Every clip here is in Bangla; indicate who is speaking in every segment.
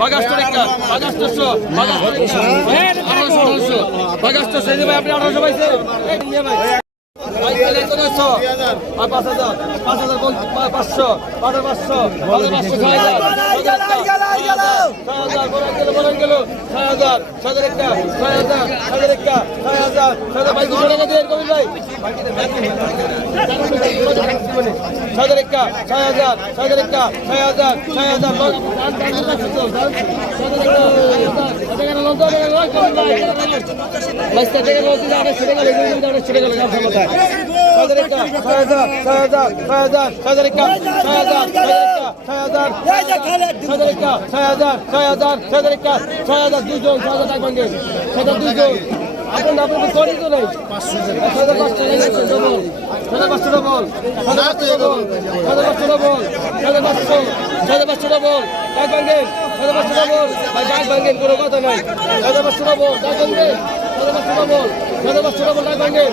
Speaker 1: বাগাস্ত একটা বাগাস্তশো বাগাস্তশো আঠারোশো বাগাস্তশো এই ভাই আপনি আঠারোশো পাইছে পাঁচ হাজার। পাঁচ হাজার পাঁচশো, পাঁচ পাঁচশো পাঁচ পাঁচশো ছয় হাজার। ছয় হাজার সাত একটা ছয় হাজার সাত একটা ছয় হাজার সাত ভাই দুশো টাকা দিয়ে কবি ভাই ছয় একটা ছয় হাজার ছয় একটা ছয় হাজার ছয় হাজার ছয় হাজার ছয় হাজার ছয় হাজার ছয় হাজার সাদারিকা ছয় হাজার ছয় হাজার সাদারিকা ছয় হাজার দুজন ছয় হাজার টাকা ছয় হাজার দুজন এখন আপনি করি তো নাই সাদা পাঁচশো বল সাদা পাঁচশো বল সাদা পাঁচশো বল সাদা পাঁচশো সাদা পাঁচশো বল এক ভাঙ্গেন সাদা পাঁচশো বল ভাই ডাক ভাঙ্গেন কোনো কথা নাই সাদা পাঁচশো বল ডাক ভাঙ্গেন সাদা পাঁচশো বল সাদা পাঁচশো বল ডাক ভাঙ্গেন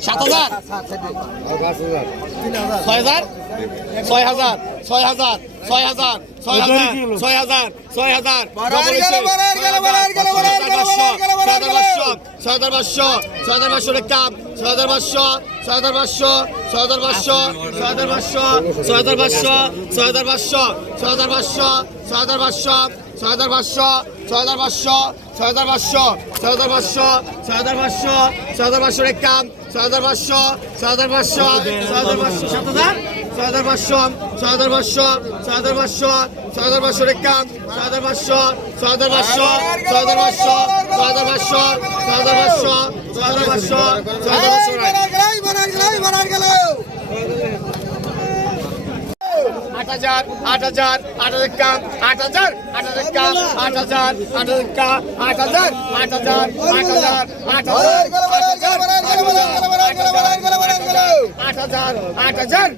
Speaker 2: সাত হাজার ছয় হাজার ছয় হাজার ছয় হাজার ছয় হাজার ছয় হাজার ছয় হাজার ছয় হাজার ছয় হাজার পাঁচশো ছয় হাজার পাঁচশো কাম ছয় হাজার পাঁচশো ছয় হাজার পাঁচশো ছয় হাজার পাঁচশো ছয় হাজার পাঁচশো ছয় হাজার পাঁচশো ছয় হাজার পাঁচশো ছয় হাজার পাঁচশো ছয় হাজার পাঁচশো ছয় হাজার পাঁচশো ছয় হাজার পাঁচশো ছয় হাজার পাঁচশো ছয় হাজার পাঁচশো ছয় হাজার পাঁচশো ছয় হাজার পাঁচশো কাম ছয় হাজার পাঁচশো ছয় হাজার পাঁচশো ছয় হাজার পাঁচশো সাত হাজার ছয় হাজার পাঁচশো ছয় হাজার পাঁচশো ছয় হাজার পাঁচশো ছয় হাজার পাঁচশো কাম ছয় হাজার পাঁচশো ছয় হাজার পাঁচশো ছয় হাজার পাঁচশো ছয় হাজার পাঁচশো ছয় হাজার পাঁচশো ছয় হাজার পাঁচশো ছয় হাজার পাঁচশো আট হাজার আট হাজার আট হাজার কাম আট হাজার আট হাজার কাম আট হাজার আট হাজার কাম আট হাজার আট হাজার আট হাজার আট হাজার আট হাজার আট হাজার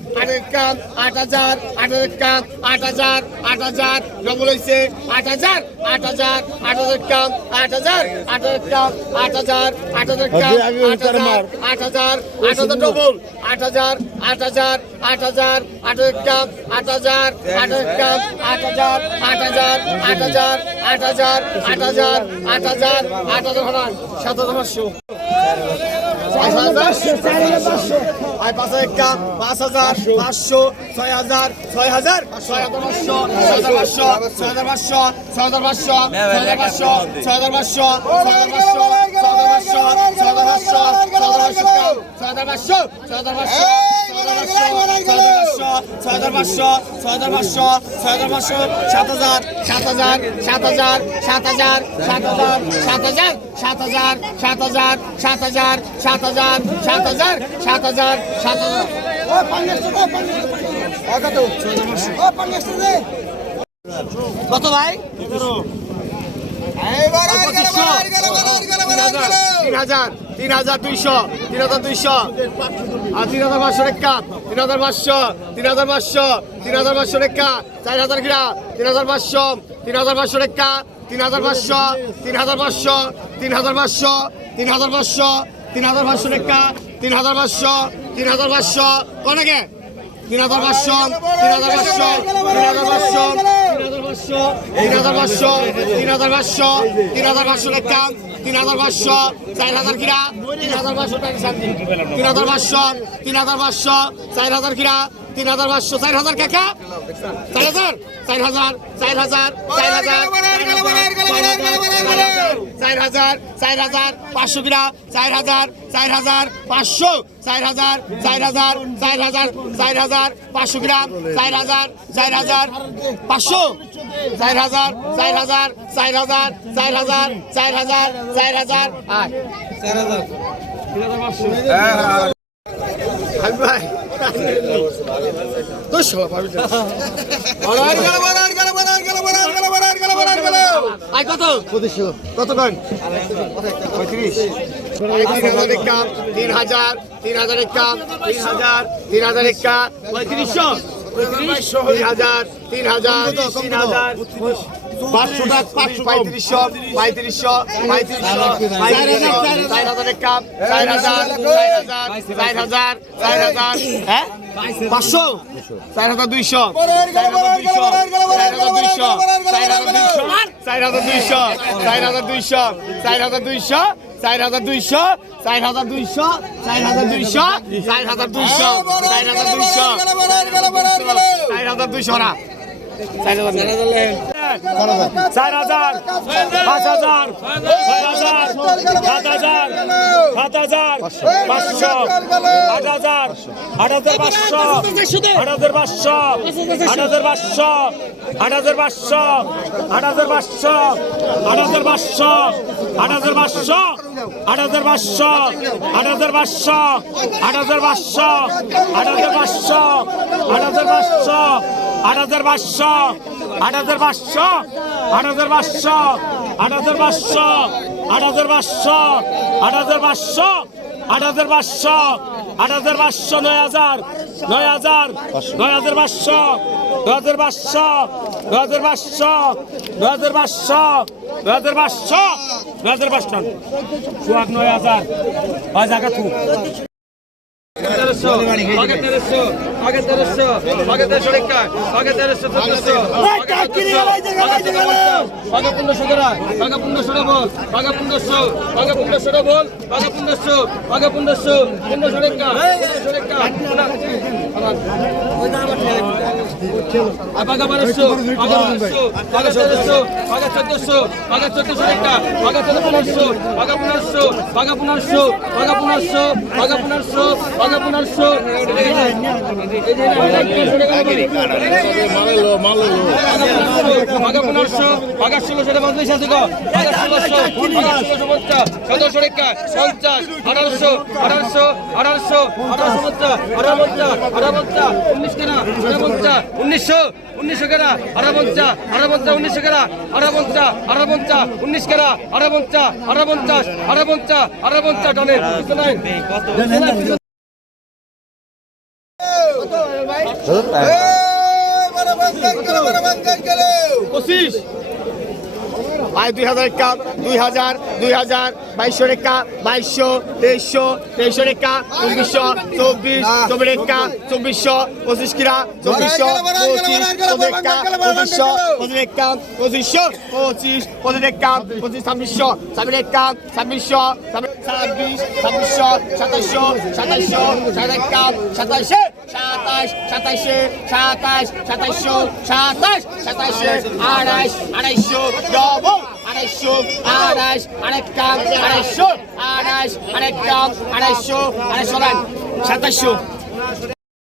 Speaker 2: কাম আট হাজার আট হাজার কাম আট হাজার আট হাজার ডবল হয়েছে আট হাজার আট হাজার আট হাজার কাম আট হাজার আট হাজার কাম আট হাজার আট হাজার কাম আট হাজার আট হাজার আট হাজার ডবল আট হাজার আট হাজার আট হাজার আট হাজার কাম আট হাজার আট হাজার কাম আট হাজার আট হাজার আট হাজার আট হাজার আট হাজার আট হাজার আট হাজার পাঁচশো পাঁচ হাজার আয় পাঁচ হাজার কাম পাঁচ হাজার পাঁচশো ছয় হাজার ছয় হাজার ছয় হাজার পাঁচশো ছয় হাজার পাঁচশো ছয় হাজার পাঁচশো ছয় হাজার পাঁচশো ছয় হাজার পাঁচশো ছয় হাজার পাঁচশো ছয় হাজার পাঁচশো ছয় হাজার পাঁচশো ছয় হাজার পাঁচশো ছয় হাজার পাঁচশো ছয় হাজার পাঁচশো ছয় হাজার পাঁচশো ছয় হাজার পাঁচশো ছয় হাজার পাঁচশো সাত হাজার সাত হাজার সাত হাজার সাত হাজার সাত হাজার সাত হাজার সাত হাজার সাত হাজার সাত হাজার সাত হাজার সাত হাজার সাত হাজার সাত হাজার কত ভাই তিন হাজার তিন হাজার দুইশো তিন হাজার দুইশো আর তিন হাজার পাঁচশো রেখা তিন হাজার পাঁচশো তিন হাজার পাঁচশো তিন হাজার পাঁচশো রেখা চার হাজার গিরা তিন হাজার পাঁচশো তিন হাজার পাঁচশো রেখা তিন হাজার পাঁচশো তিন হাজার পাঁচশো তিন হাজার পাঁচশো তিন হাজার পাঁচশো তিন হাজার পাঁচশো রেখা তিন হাজার পাঁচশো তিন হাজার পাঁচশো কনেকে তিন হাজার পাঁচশো তিন হাজার পাঁচশো তিন হাজার পাঁচশো তিন হাজার পাঁচশো তিন হাজার পাঁচশো তিন হাজার পাঁচশো লেখা তিন হাজার পাঁচশো চার হাজার কিরা তিন হাজার পাঁচশো তিন হাজার পাঁচশো তিন হাজার পাঁচশো চার হাজার কিরা তিন হাজার পাঁচশো চার হাজার কাকা চার হাজার চার হাজার চার হাজার চার হাজার চার হাজার চার হাজার পাঁচশো কিরা চার হাজার চার হাজার পাঁচশো চার হাজার চার হাজার চার হাজার চার হাজার পাঁচশো গ্রাম চার হাজার চার হাজার পাঁচশো চার হাজার চার হাজার চার হাজার চার হাজার চার হাজার চার হাজার, আয়। আই কত?
Speaker 1: কতশো
Speaker 2: কত কন 35 তিন হাজার তিন হাজার এক কাপ তিন হাজার তিন হাজার এক কাপ পঁয়ত্রিশশো। হাজার তিন হাজার তিন হাজার। পাঁচশো টাকা পাঁচশো পঁয়ত্রিশশো পঁয়ত্রিশশো পঁয়ত্রিশশো চার হাজার একাম চার হাজার। চার হাজার চার হাজার চার হাজার হ্যাঁ? পাঁচশো? চার হাজার দুইশো। চার হাজার দুইশো। চার হাজার দুইশো। চার হাজার দুইশো। চার হাজার দুইশো। চার হাজার দুইশো চার হাজার দুইশো চার হাজার দুইশো চার হাজার দুইশো চার হাজার দুইশো চার হাজার দুইশো না।
Speaker 3: চার হাজার। পাঁচ হাজার ছয় হাজার। সাত হাজার। সাত হাজার। পাঁচশো। আট হাজার। আট হাজার পাঁচশো। আট হাজার পাঁচশো। আট হাজার পাঁচশো। আট হাজার পাঁচশো। আট হাজার পাঁচশো। আট হাজার পাঁচশো। আট হাজার পাঁচশো। আট হাজার পাঁচশো আট হাজার পাঁচশো আট হাজার পাঁচশো আট হাজার পাঁচশো আট হাজার পাঁচশো আট হাজার পাঁচশো আট হাজার পাঁচশো আট হাজার পাঁচশো আট হাজার নয় হাজার নয় হাজার নয় হাজার পাঁচশো নয় হাজার পাঁচশো নয় হাজার পাঁচশো নয় হাজার পাঁচশো নয় হাজার পাঁচশো নয় হাজার
Speaker 1: তেরোশো আগে তেরোশো আগে তেরোশো আগে তেরোশো রেখা আগে তেরোশো চোদ্দশো আগে পনেরোশো টাকা আগে পনেরোশো বল আগে পনেরোশো আগে পনেরোশো বল আগে পনেরোশো আগে পনেরোশো পনেরোশো রেখা পনেরোশো রেখা আগে বারোশো আগে বারোশো আগে তেরোশো আগে চোদ্দশো আগে চোদ্দশো রেখা আগে চোদ্দ পনেরোশো আগে পনেরোশো আগে পনেরোশো আগে পনেরোশো আগে পনেরোশো আগে পনেরোশো আঠারোশো আঠারোশো আঠারোশো আঠারোশো পঞ্চাশ আঠারো পঞ্চাশ আঠারো পঞ্চাশ উনিশ কেনা আঠারো পঞ্চাশ উনিশশো উনিশশো কেনা আঠারো পঞ্চাশ আঠারো পঞ্চাশ উনিশশো কেনা আঠারো পঞ্চাশ আঠারো পঞ্চাশ উনিশ কেনা আঠারো পঞ্চাশ আঠারো পঞ্চাশ আঠারো পঞ্চাশ আঠারো পঞ্চাশ
Speaker 2: পঁচিশ আয় দুই হাজার একা দুই হাজার দুই হাজার বাইশশো রেখা বাইশশো তেইশশো তেইশশো রেখা চব্বিশশো চব্বিশ চব্বিশ রেখা চব্বিশশো পঁচিশ কিরা চব্বিশশো পঁচিশ পঁচিশ রেখা পঁচিশশো পঁচিশ রেখা পঁচিশশো পঁচিশ পঁচিশ রেখা পঁচিশ ছাব্বিশশো ছাব্বিশ ছাব্বিশশো ছাব্বিশ, ছাব্বিশশো, সাতাশশো সাতাশশো, সাতাশা, সাতাশে, সাতাশ সাতাশে, সাতাশ, সাতাশশো, সাতাশ, সাতাশে, আড়াইশ আড়াইশো ডবল আড়াইশো আড়াইশ আরেক কাম আড়াইশো আড়াইশ আরেক কাম আড়াইশো আড়াইশো, সাতাশশো।